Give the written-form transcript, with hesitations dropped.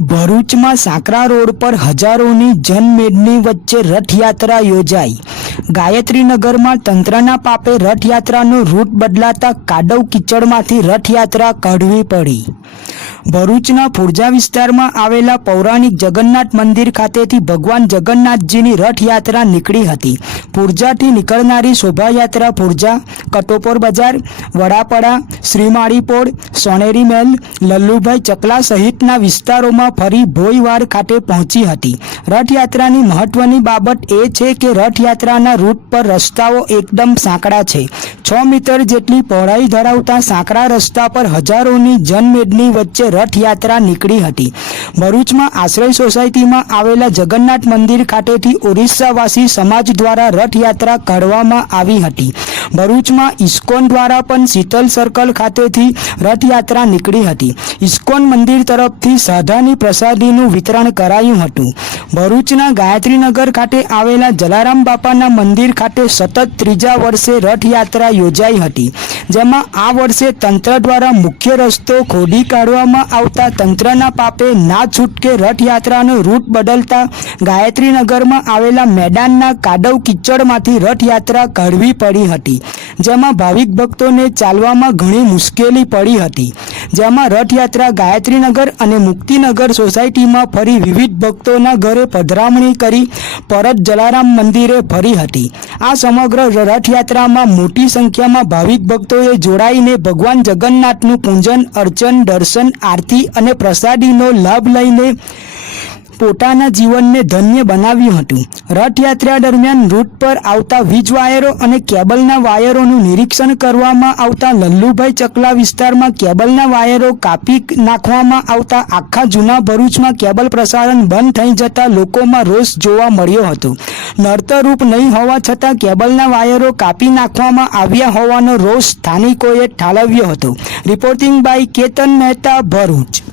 ભરૂચમાં સાંકરા રોડ પર હજારોની જનમેદની વચ્ચે રથયાત્રા યોજાઈ। ગાયત્રીનગરમાં તંત્રના પાપે રથયાત્રાનો રૂટ બદલાતા કાદવ કીચડમાંથી રથયાત્રા કાઢવી પડી। ભરૂચના ફુરજા વિસ્તારમાં આવેલા પૌરાણિક જગન્નાથ મંદિર ખાતેથી ભગવાન જગન્નાથજીની રથયાત્રા નીકળી હતી। ફુરજાથી નીકળનારી શોભાયાત્રા ફુરજા, કટોપોર બજાર, વડાપડા, શ્રીમાળીપોળ, સોનેરી મહેલ, લલ્લુભાઈ ચકલા સહિતના વિસ્તારોમાં ફરી ભોયવાડ ખાતે પહોંચી હતી। રથયાત્રાની મહત્વની બાબત એ છે કે રથયાત્રાના રૂટ પર રસ્તાઓ એકદમ સાંકડા છે। 6 મીટર જેટલી પહોળાઈ ધરાવતા સાંકડા રસ્તા પર હજારોની જનમેદની વચ્ચે રથયાત્રા નીકળી હતી। ભરૂચમાં આશ્રય સોસાયટીમાં આવેલા જગન્નાથ મંદિર ખાતેથી ઓરિસ્સાવાસી સમાજ દ્વારા રથયાત્રા કાઢવામાં આવી હતી। ભરૂચમાં ઇસ્કોન દ્વારા પણ શીતલ સર્કલ ખાતેથી રથયાત્રા નીકળી હતી। ઇસ્કોન મંદિર તરફથી સાધાની પ્રસાદીનું વિતરણ કરાયું હતું। ભરૂચના ગાયત્રીનગર ખાતે આવેલા જલારામ બાપાના મંદિર ખાતે સતત ત્રીજા વર્ષે રથયાત્રા યોજાઈ હતી, જેમાં આ વર્ષે તંત્ર દ્વારા મુખ્ય રસ્તો ખોદી કાઢવામાં આવતા તંત્રના પાપે ના છૂટકે રથયાત્રાનો રૂટ બદલતા ગાયત્રીનગરમાં આવેલા મેદાનના કાદવ કીચડમાંથી રથયાત્રા કાઢવી પડી હતી, જેમાં ભાવિક ભક્તોને ચાલવામાં ઘણી મુશ્કેલી પડી હતી। જેમાં રથયાત્રા ગાયત્રીનગર અને મુક્તિનગર સોસાયટીમાં ફરી વિવિધ ભક્તોના ઘરે પધરામણી કરી પરત જલારામ મંદિરે ફરી હતી। આ સમગ્ર રથયાત્રામાં મોટી સંખ્યામાં ભાવિક ભક્તોએ જોડાઈને ભગવાન જગન્નાથનું પૂજન અર્ચન, દર્શન, આરતી અને પ્રસાદીનો લાભ લઈને પોતાના જીવનને ધન્ય બનાવ્યું હતું। રથયાત્રા દરમિયાન રૂટ પર આવતા વીજ વાયરો અને કેબલના વાયરોનું નિરીક્ષણ કરવામાં આવતા લલ્લુભાઈ ચકલા વિસ્તારમાં કેબલના વાયરો કાપી નાખવામાં આવતા આખા જૂના ભરૂચમાં કેબલ પ્રસારણ બંધ થઈ જતા લોકોમાં રોષ જોવા મળ્યો હતો। નડતરરૂપ નહીં હોવા છતાં કેબલના વાયરો કાપી નાખવામાં આવ્યા હોવાનો રોષ સ્થાનિકોએ ઠાલવ્યો હતો। Reporting by Ketan Mehta, Bharuch.